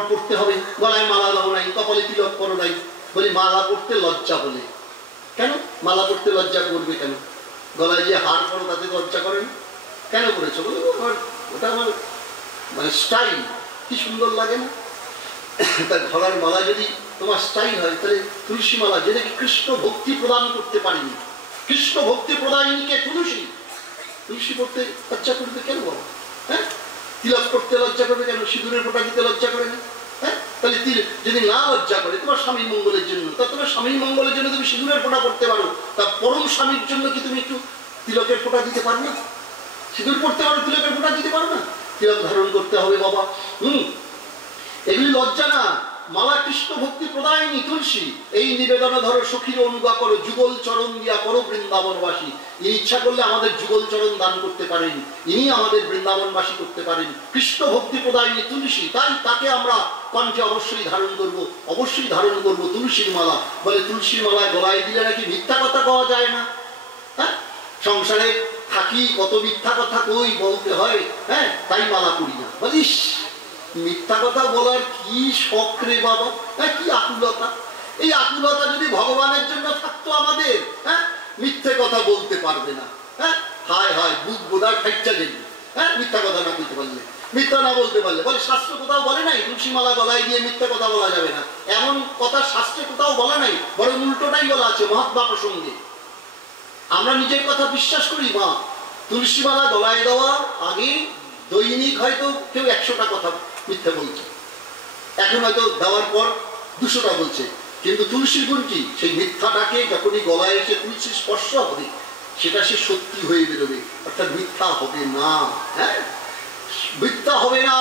পড়তে হবে, গলায় মালা দাও নাই, কপালে তিলক করো নাই। বলি মালা পড়তে লজ্জা বলে। কেন মালা পড়তে লজ্জা করবে কেন? গলায় যে হার করো তাতে লজ্জা করেন কেন করেছো? বলে ওটা আমার মানে স্টাইল, কি সুন্দর লাগে না? তার গলার মালা যদি তোমার স্টাইল হয়, তাহলে তুলসী মালা, যেটাকে কৃষ্ণ ভক্তি প্রদান করতে পারিনি, কৃষ্ণ ভক্তি প্রদায়নীকে তুলসী, তুলসী পড়তে লজ্জা করবে কেন বলো? হ্যাঁ, তিলক করতে লজ্জা করবে কেন? সিঁদুরের ফোঁটা দিতে লজ্জা করে না? হ্যাঁ, তাহলে যদি না লজ্জা করে তোমার স্বামীর মঙ্গলের জন্য, তা তোমার স্বামীর মঙ্গলের জন্য তুমি সিঁদুরের ফোঁটা করতে পারো, তা পরম স্বামীর জন্য কি তুমি একটু তিলকের ফোঁটা দিতে পারো না? সিঁদুর পড়তে পারো, তিলকের ফোঁটা দিতে পারো না? তিলক ধারণ করতে হবে বাবা। এগুলি লজ্জা না। মালা কৃষ্ণ ভক্তি প্রদায়িনী তুলসী, এই নিবেদন ধরো সখীর অনুজ্ঞা করো, যুগল চরণ দিয়া করো বৃন্দাবনবাসী। ইনি ইচ্ছা করলে আমাদের যুগল চরণ দান করতে পারেন, ইনি আমাদের বৃন্দাবনবাসী করতে পারেন। কৃষ্ণ ভক্তি প্রদায়িনী তুলসী, তাই তাকে আমরা কণ্ঠে অবশ্যই ধারণ করব, অবশ্যই ধারণ করব তুলসীর মালা। বলে তুলসীর মালায় গলায় দিলে নাকি মিথ্যা কথা পাওয়া যায় না। হ্যাঁ, সংসারে থাকি কত মিথ্যা কথা কই বলতে হয়, হ্যাঁ, তাই মালা করি না। বলিস মিথ্যা কথা বলার কি শখ রে বাবা, হ্যাঁ, কি আকুলতা। এই আকুলতা যদি ভগবানের জন্য থাকতো আমাদের, হ্যাঁ, মিথ্যে কথা বলতে পারবে না। হ্যাঁ, হায় হায় বুক বোধার ফাইটটা দেবে। হ্যাঁ, মিথ্যা কথা না বলতে পারলে, মিথ্যা না বলতে পারলে। বলে শাস্ত্র কোথাও বলে নাই তুলসী মালা গলায় দিয়ে মিথ্যা কথা বলা যাবে না, এমন কথা শাস্ত্রে কোথাও বলা নাই, বরং উল্টোটাই বলা আছে মহাত্মা প্রসঙ্গে। আমরা নিজের কথা বিশ্বাস করি। মা তুলসী মালা গলায় দেওয়া আগে দৈনিক হয়তো কেউ 100টা কথা মিথ্যা বলছে, এখন হয়তো দেওয়ার পর 200টা বলছে, কিন্তু তুলসীর গুণ কি, সেই মিথ্যাটাকে যখনই গলায় এসে তুলসী স্পর্শ হবে সেটা সে সত্যি হয়ে বেরোবে, অর্থাৎ মিথ্যা হবে না। হ্যাঁ, মিথ্যা হবে না।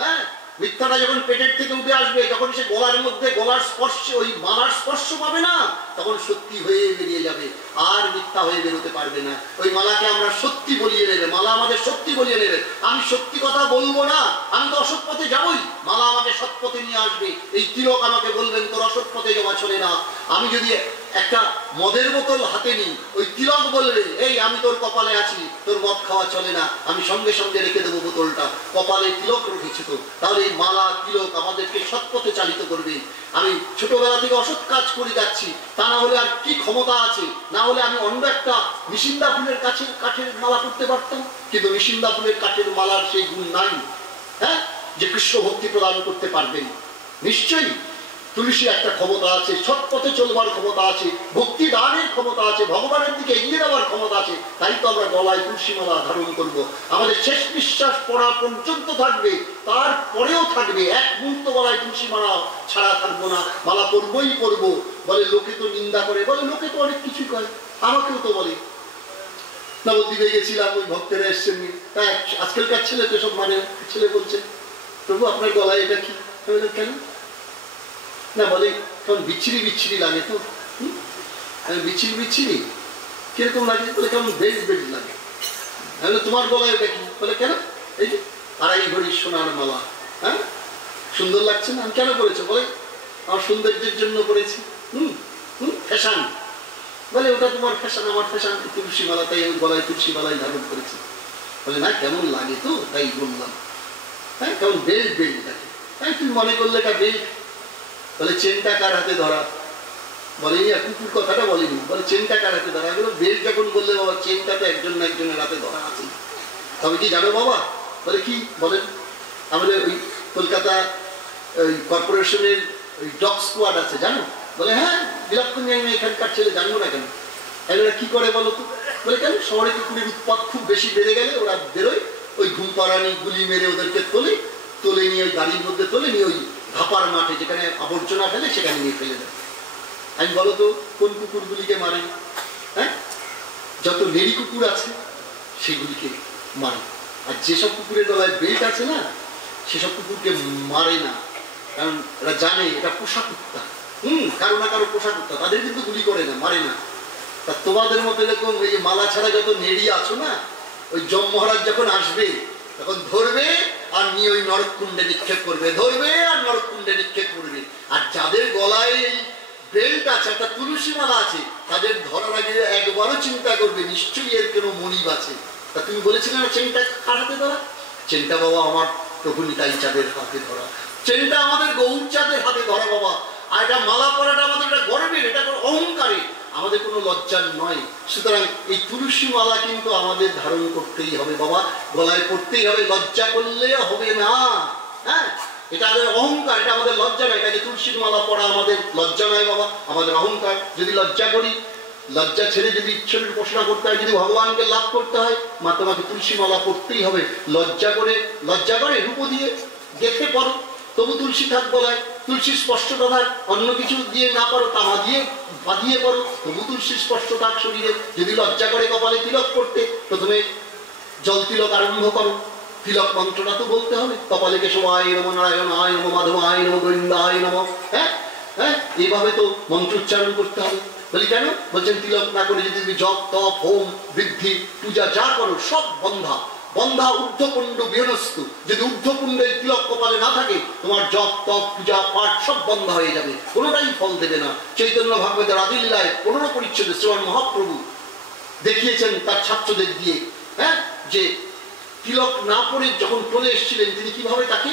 হ্যাঁ, মিথ্যাটা যখন পেটের থেকে উঠে আসবে, যখন সে গলার মধ্যে গলার স্পর্শে ওই মালার স্পর্শ পাবে না, তখন সত্যি হয়ে বেরিয়ে যাবে, আর মিথ্যা হয়ে বেরোতে পারবে না। ওই মালাকে আমরা সত্যি বলিয়ে নেবে, মালা আমাদের সত্যি বলিয়ে নেবে। আমি সত্যি কথা বলবো না, আমি তো অসৎ পথে যাবই, মালা আমাকে সৎ পথে নিয়ে আসবে। এই তিলক আমাকে বলবেন তোর অসৎ পথে যাওয়া চলে না। আমি যদি একটা মদের বোতল হাতে নিই, ওই তিলক বলবে এই আমি তোর কপালে আছি, তোর মদ খাওয়া চলে না, আমি সঙ্গে সঙ্গে রেখে দেবো বোতলটা, কপালে তিলক রেখেছি তো। তাহলে এই মালা তিলক আমাদেরকে সৎ পথে চালিত করবে। আমি ছোটবেলা থেকে অসৎ কাজ করে যাচ্ছি, তা না হলে আর কি ক্ষমতা আছে, না হলে আমি অন্য একটা নিশিন্দা ফুলের কাঠের মালা করতে পারতাম, কিন্তু নিশিন্দা ফুলের কাঠের মালার সেই গুণ নাই, হ্যাঁ, যে কৃষ্ণ ভক্তি প্রদান করতে পারবেন। নিশ্চয়ই তুলসীর একটা ক্ষমতা আছে, সৎ পথে চলবার ক্ষমতা আছে, ভক্তি দানের ক্ষমতা আছে, ভগবানের দিকে এগিয়ে যাওয়ার ক্ষমতা আছে। তাই তো আমরা গলায় তুলসী মালা ধারণ করব। আমাদের শেষ নিঃশ্বাস পড়া পর্যন্ত থাকবে, তারপরেও থাকবে, এক মুহূর্ত গলায় তুলসী মালা ছাড়া থাকবো না, মালা পরবই পরবো। বলে লোকে তো নিন্দা করে, বলে লোকে তো অনেক কিছু করে, আমাকেও তো বলে। নবদ্বীপে গেছিলাম, ওই ভক্তেরা এসছেন, আজকালকার ছেলে তো সব মানে, ছেলে বলছে প্রভু আপনার গলায় এটা কি, কেন না, বলে কেমন বিচ্ছিরি বিচ্ছিরি লাগে তো। বিচ্ছিরি বিচ্ছিরি কিরকম লাগে, বলে কেমন বেল্ট বেল্ট লাগে। তোমার গলায় এটা কি, বলে কেন, এই যে 2.5 ভরি সোনার মালা, হ্যাঁ, সুন্দর লাগছে না, কেন করেছো, বলে আমার সৌন্দর্যের জন্য করেছি। ফ্যাশন, বলে ওটা তোমার ফ্যাশন, আমার ফ্যাশন তুলসী মালা, তাই আমি গলায় তুলসী মালাই ধারণ করেছি। বলে না কেমন লাগে তো তাই বললাম। হ্যাঁ, কেমন বেল্ট বেল্ট লাগে, তাই তুমি মনে করলে এটা বেল্ট। বলে চেনটা কার হাতে ধরা, বলেনি, কুকুর কথাটা বলেনি, বলে চেনটা কার হাতে ধরা। এগুলো বেল্ট যখন বললে বাবা, চেনটা তো একজন না একজনের হাতে ধরা আছে। তবে কি জানো বাবা, বলে কি বলেন, আমাদের ওই কলকাতা ওই কর্পোরেশনের ওই ডগ স্কোয়াড আছে জানো, বলে হ্যাঁ বিরাটকুঞ্জ, আমি এখানকার ছেলে জানবো না কেন। এরা কি করে বলো তো, বলে কেন শহরে কুকুরের উৎপাত খুব বেশি বেড়ে গেলে ওরা বেরোয়, ওই ঘুম পাড়ানি গুলি মেরে ওদেরকে তোলে নিয়ে ওই গাড়ির মধ্যে তোলে নিয়ে ওই ধাপার মাঠে যেখানে আবর্জনা ফেলে সেখানে নিয়ে ফেলে দেয়। আমি বলো তো কোন কুকুরগুলিকে মারে, হ্যাঁ, যত নেড়ি কুকুর আছে সেগুলিকে মারে। আর যেসব কুকুরের গলায় বেল্ট আছে না, সেসব কুকুরকে মারে না, কারণ এরা জানে এটা পোষা কুত্তা, কারো না কারো পোষা কুত্তা, তাদের কিন্তু গুলি করে না, মারে না। তা তোমাদের মতো এরকম এই মালা ছাড়া যত নেড়ি আছো না, ওই যম মহারাজ যখন আসবে তখন ধরবে আর নিয়ে ওই নরককুণ্ডে নিক্ষেপ করবে, ধরবে আর নরককুণ্ডে নিক্ষেপ করবে। আর যাদের গলায় এই বেল্ট আছে, একটা তুলসী মালা আছে, তাদের ধরার আগে একবারও চিন্তা করবে নিশ্চয়ই এর কোনো মনিব আছে। তা তুমি বলেছিলে না চেনটা কার হাতে ধরা, চেনটা বাবা আমার প্রভু নিতাই চাঁদের হাতে ধরা, চেনটা আমাদের গৌর চাঁদের হাতে ধরা বাবা। আর এটা মালা পরাটা আমাদের এটা গর্বের, এটা অহংকারে, আমাদের কোনো লজ্জার নয়। সুতরাং এই তুলসী মালা কিন্তু আমাদের ধারণ করতেই হবে বাবা, গলায় পড়তেই হবে, লজ্জা করলে হবে না। হ্যাঁ, এটা আমাদের অহংকার, এটা আমাদের লজ্জা নয়। এটা যে তুলসীর মালা পড়া আমাদের লজ্জা নয় বাবা, আমাদের অহংকার। যদি লজ্জা করি, লজ্জা ছেড়ে যদি ঈশ্বরের উপাসনা করতে হয়, যদি ভগবানকে লাভ করতে হয়, মা তোমাকে তুলসী মালা পড়তেই হবে। লজ্জা করে রূপ দিয়ে দেখে পড়ো, তবু তুলসী থাক গলায়, তুলসীর স্পর্শটা থাক, অন্য কিছু দিয়ে না পারো তামা দিয়ে বাঁধিয়ে পড়ো, তবু তুলসীর স্পর্শ থাক শরীরে। যদি লজ্জা করে কপালে তিলক করতে, প্রথমে জল তিলক আরম্ভ করো, তিলক মন্ত্রটা তো বলতে হবে, কপালে কেশবায় নমঃ, নারায়ণায় নমঃ, মাধবায় নমঃ, গোবিন্দায় নমঃ। হ্যাঁ হ্যাঁ, এইভাবে তো মন্ত্র উচ্চারণ করতে হবে। বলি কেন? বলছেন তিলক না করে যদি তুমি জপ তপ হোম বৃদ্ধি পূজা যা করো সব বন্ধা। বন্ধা ঊর্ধ্বপুণ্ড বিহনস্তু। যদি ঊর্ধ্বপুণ্ডের তিলক কপালে না থাকে, তোমার জপ তপ পূজা পাঠ সব বন্ধ হয়ে যাবে, কোনোটাই ফল দেবে না। চৈতন্য ভাগবতের আদিলীলায় 15 পরিচ্ছেদে শ্রীমান মহাপ্রভু দেখিয়েছেন তার ছাত্রদের দিয়ে, হ্যাঁ, যে তিলক না পরে যখন চলে এসেছিলেন তিনি কিভাবে তাকে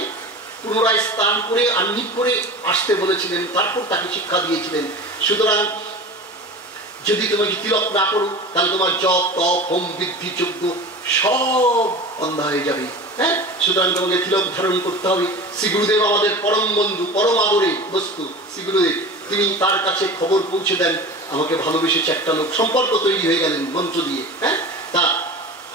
পুনরায় স্নান করে আহ্নিক করে আসতে বলেছিলেন, তারপর তাকে শিক্ষা দিয়েছিলেন। সুতরাং যদি তোমাকে তিলক না করো তাহলে তোমার জপ তপ হোম বৃদ্ধি যজ্ঞ সব বন্ধ হয়ে যাবে। হ্যাঁ, সুতরাং তোমাকে তিলক ধারণ করতে হবে। শ্রী গুরুদেব আমাদের পরম বন্ধু, পরম আদরে বস্তু শ্রী গুরুদেব, তিনি তার কাছে খবর পৌঁছে দেন, আমাকে ভালোবেসেছে একটা লোক, সম্পর্ক তৈরি হয়ে গেলেন মন্ত্র দিয়ে। হ্যাঁ, তা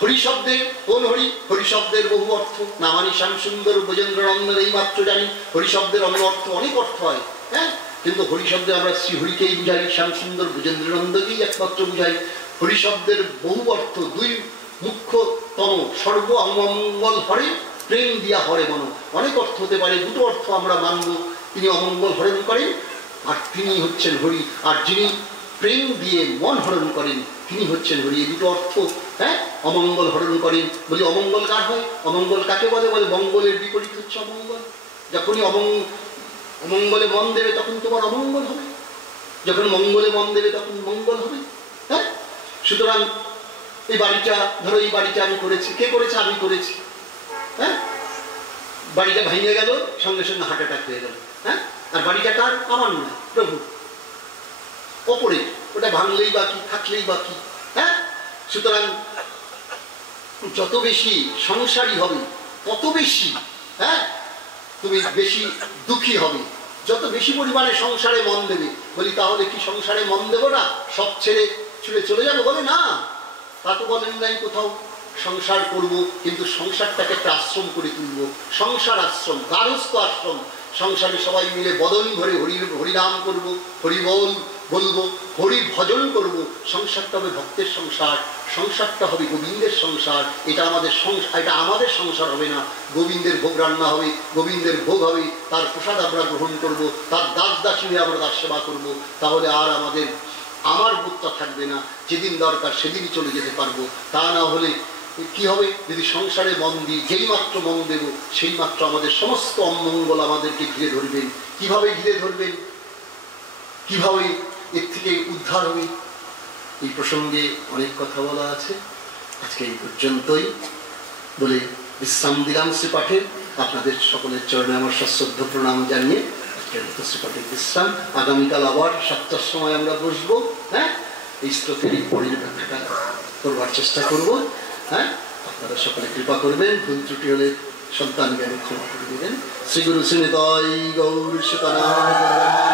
হরি শব্দের কোন হরি? হরি শব্দের বহু অর্থ, নামানি শ্যাম সুন্দর ব্রজেন্দ্র নন্দন এই মাত্র জানি। হরি শব্দের অন্য অর্থ অনেক অর্থ হয়। হ্যাঁ, কিন্তু হরি শব্দে আমরা শ্রী হরিকেই বুঝাই, শ্যাম সুন্দর ব্রজেন্দ্র নন্দকেই একমাত্র বুঝাই। হরি শব্দের বহু অর্থ, দুই মুখ্যতম, সর্ব অমঙ্গল হরে প্রেম দিয়া হরে মন। অনেক অর্থ হতে পারে, দুটো অর্থ আমরা মানব, তিনি অমঙ্গল হরণ করেন আর তিনি হচ্ছেন হরি, আর যিনি প্রেম দিয়ে মন হরণ করেন তিনি হচ্ছেন হরি। এই দুটো অর্থ। হ্যাঁ, অমঙ্গল হরণ করেন বলি অমঙ্গল কার হয়? অমঙ্গল কাকে বলে? বলে মঙ্গলের বিপরীত হচ্ছে অমঙ্গল। যখনই অমঙ্গলে মন দেবে তখন তোমার অমঙ্গল হবে, যখন মঙ্গলে মন দেবে তখন মঙ্গল হবে। হ্যাঁ, সুতরাং এই বাড়িটা ধরো, এই বাড়িটা আমি করেছি, কে করেছে? আমি করেছি। হ্যাঁ, বাড়িটা ভেঙে গেল, সঙ্গে সঙ্গে হার্ট অ্যাটাক হয়ে গেল। হ্যাঁ, আর বাড়িটা কার? আমার নয়, প্রভু ওপরে, ওটা ভাঙলেই বাকি, থাকলেই বাকি। হ্যাঁ, সুতরাং যত বেশি সংসারী হবে তত বেশি, হ্যাঁ, তুমি বেশি দুঃখী হবে। যত বেশি পরিমাণে সংসারে মন দেবে। বলি তাহলে কি সংসারে মন দেব না, সব ছেড়ে ছুড়ে চলে যাবো? বলে না, তা তো বলেন নাই কোথাও। সংসার করব, কিন্তু সংসারটাকে একটা আশ্রম করে তুলব। সংসার আশ্রম, গারস্থ আশ্রম। সংসারে সবাই মিলে বদন ভরে হরিনাম করব, হরিবল বলবো, হরি ভজন করব। সংসারটা হবে ভক্তের সংসার, সংসারটা হবে গোবিন্দের সংসার। এটা আমাদের সংসার, এটা আমাদের সংসার হবে না। গোবিন্দের ভোগ রান্না হবে, গোবিন্দের ভোগ হবে, তার প্রসাদ আমরা গ্রহণ করব, তার দাস দাসী হয়ে আমরা তার সেবা করব। তাহলে আর আমার বোধটা থাকবে না, যেদিন দরকার সেদিনই চলে যেতে পারবো। তা না হলে কি হবে? যদি সংসারে মন দিই, যেই মাত্র মন দেব সেই মাত্র আমাদের সমস্ত অমঙ্গল আমাদেরকে ঘিরে ধরবেন। কিভাবে ঘিরে ধরবেন, কিভাবে এর থেকে উদ্ধার হবে, এই প্রসঙ্গে অনেক কথা বলা আছে। আজকে এই পর্যন্তই বলে বিশ্রাম দিলাম শ্রীপাঠের। আপনাদের সকলের চরণে আমার সশ্রদ্ধ প্রণাম জানিয়ে আজকের মতো শ্রীপাঠের বিশ্রাম। আগামীকাল আবার 7টার সময় আমরা বসবো। হ্যাঁ, এই শ্লোকের পরের ব্যাখ্যাটা করবার চেষ্টা করব। হ্যাঁ, আপনারা সকলে কৃপা করবেন, ভুল ত্রুটি হলে সন্তান জ্ঞানে ক্ষমা করে দেবেন। শ্রী গুরু শ্রীনিতাই গৌর সীতারাম।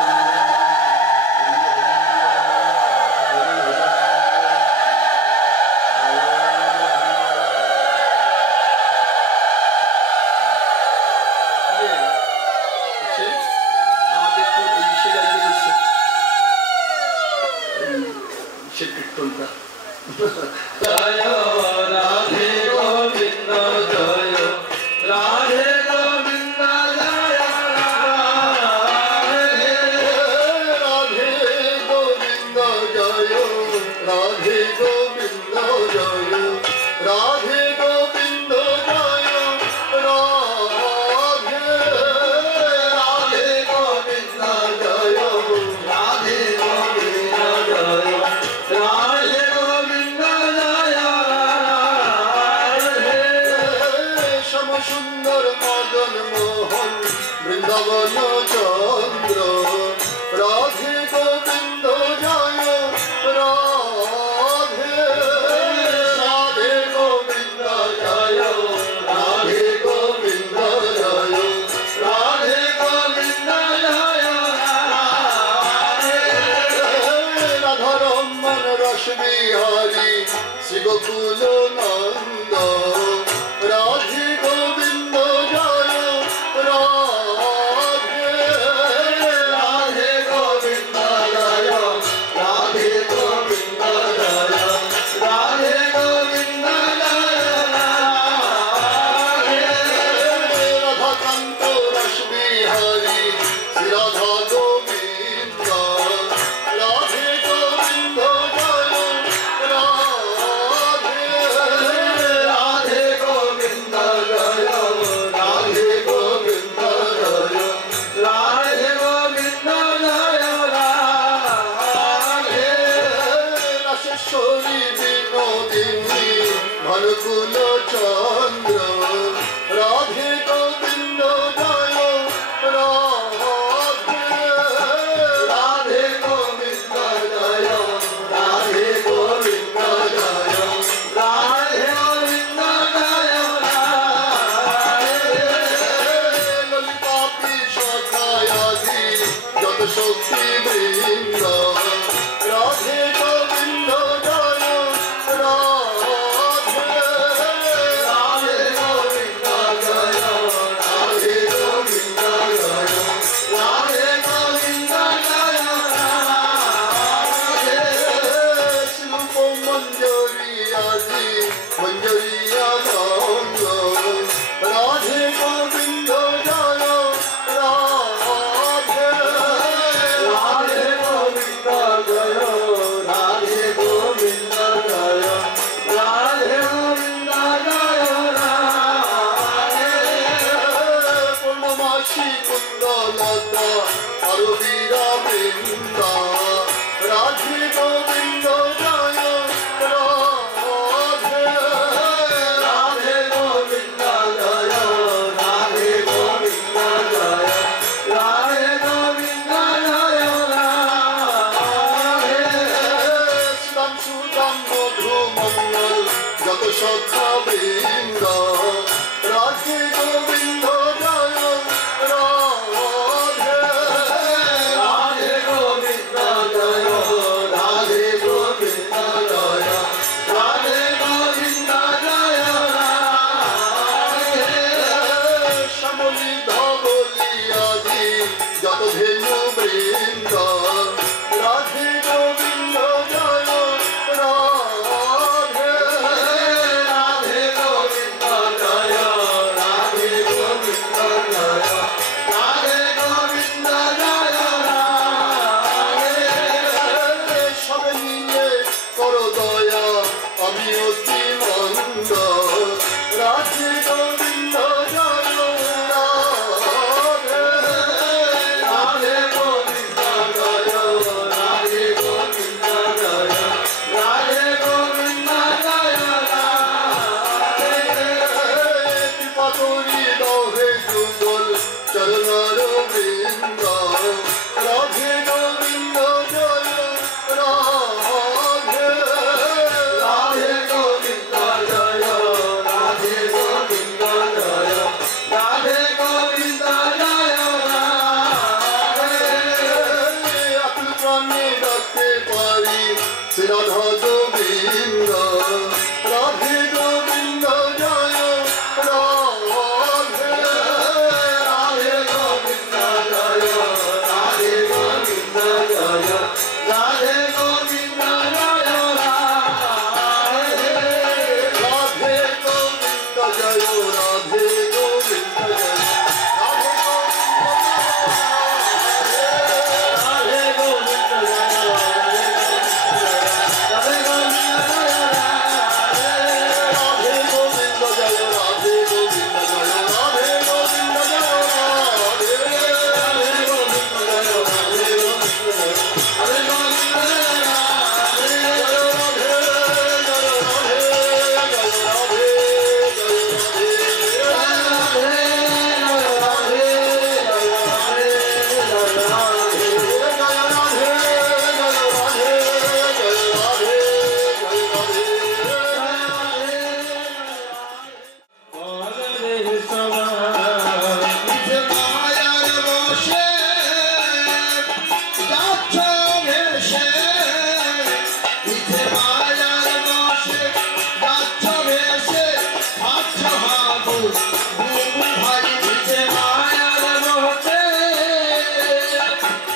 শক্তি বৃন্দ রাধে গোবিন্দ জয় রাধে রাধে গোবিন্দ জয় রাধে গোবিন্দ জয় রাধে গোবিন্দ জয় রাধে শ্রূপ মঞ্জরি আজি মঞ্জরিয়া গঙ্গ রাধে গোবিন্দ জয় রাধে রাধে গোবিন্দ জয় রাধে গোবিন্দ জয় রাধে গোবিন্দ জয় রাধে পূর্ণমাসী কুন্দলতা অরবিরা বৃন্দ রাধে গোবিন্দ জয় রাধে রাধে গোবিন্দ জয় রাধে গোবিন্দ জয় রাধে গোবিন্দ জয় রাধে শ্যাম সুদাম মধু মঙ্গল যত সখা বৃন্দ রাধে গোবিন্দ জয় রাধে রাধে গোবিন্দ জয় রাধে গোবিন্দ জয় রাধে গোবিন্দ জয় রাধে শ্যামলী ধবলী আদি যত ধেনু বৃন্দ রাধে গোবিন্দ জয় রাধে রাধে গোবিন্দ জয় রাধে গোবিন্দ জয় রাধে গোবিন্দ জয় রাধে সবে নিয়ে করো দয়া আমি অতি মন্দ রাধে গোবিন্দ জয় রাধে রাধে গোবিন্দ জয় রাধে গোবিন্দ জয় রাধে গোবিন্দ জয় রাধে কৃপা করি দহে যুগল চরণার বৃন্দ রাধে গোবিন্দ জয় রাধে রাধে গোবিন্দ জয় রাধে গোবিন্দ জয় রাধে গোবিন্দ জয় রাধে আকুল প্রাণে ডাকতে পারি শ্রী রাধা গোবিন্দ রাধে গোবিন্দ জয় রাধে রাধে গোবিন্দ জয় রাধে গোবিন্দ জয় রাধে গোবিন্দ জয় রাধে রাধে গোবিন্দ জয় রাধে গোবিন্দ জয় রাধে গোবিন্দ জয় রাধে গোবিন্দ জয় রাধে গোবিন্দ জয় রাধে গোবিন্দ জয় রাধে গোবিন্দ জয় রাধে গোবিন্দ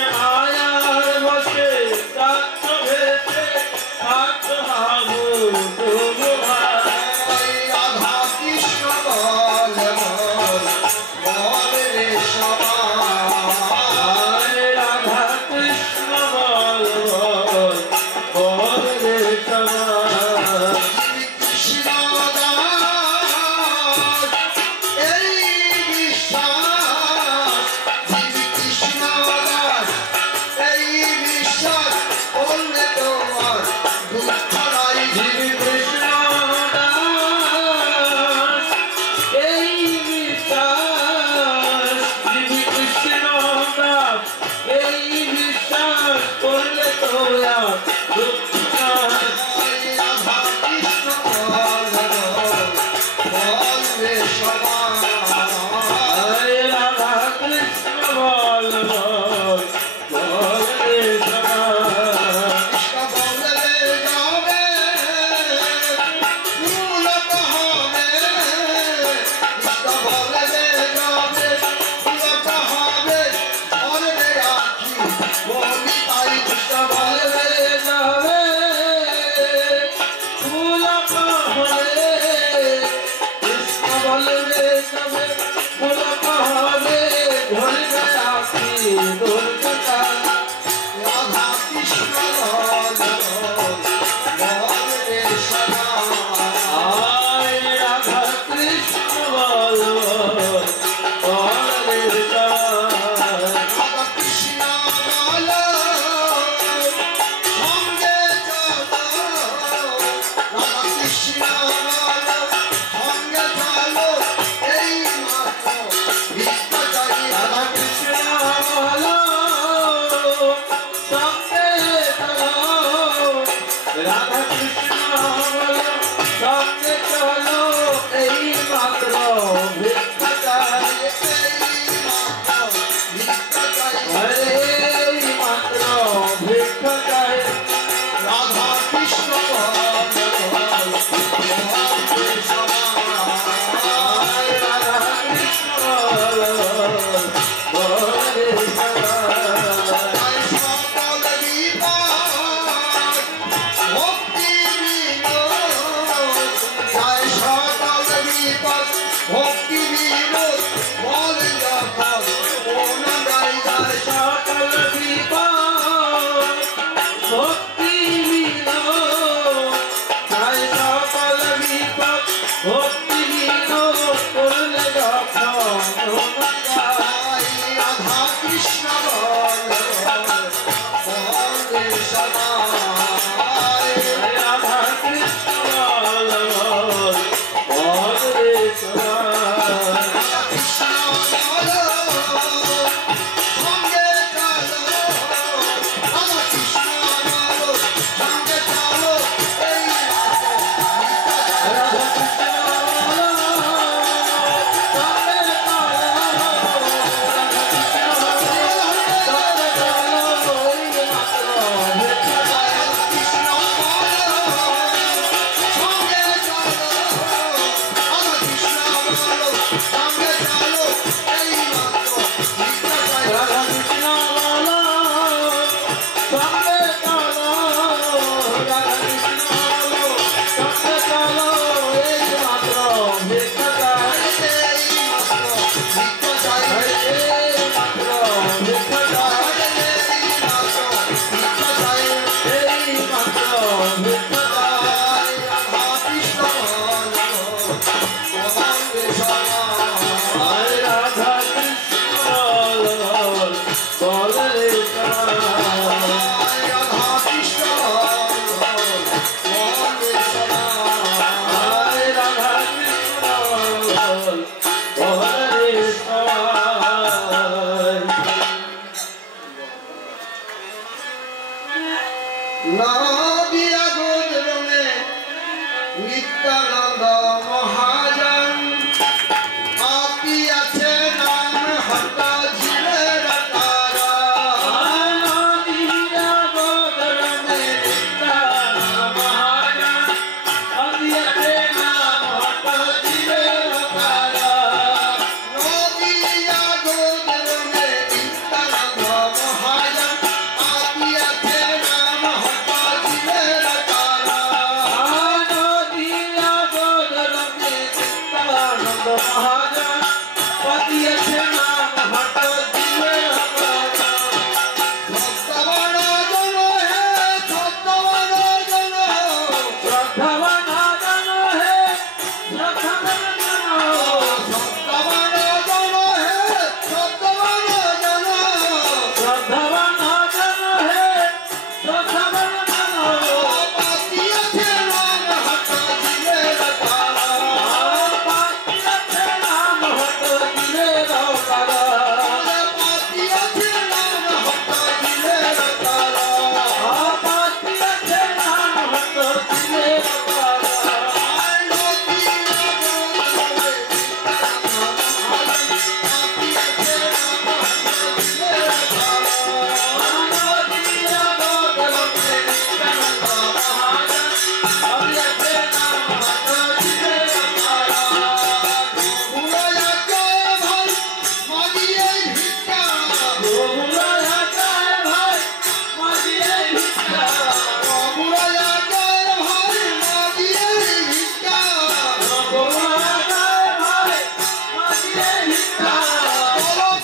জয় রাধে গোবিন্দ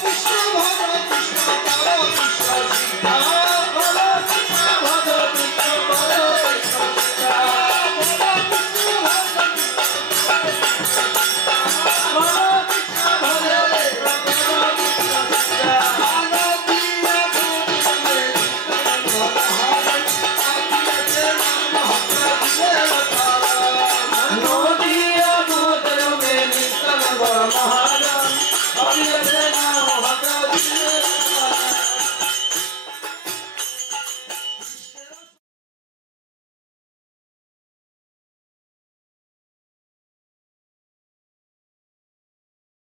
কৃষ্ণ ভজ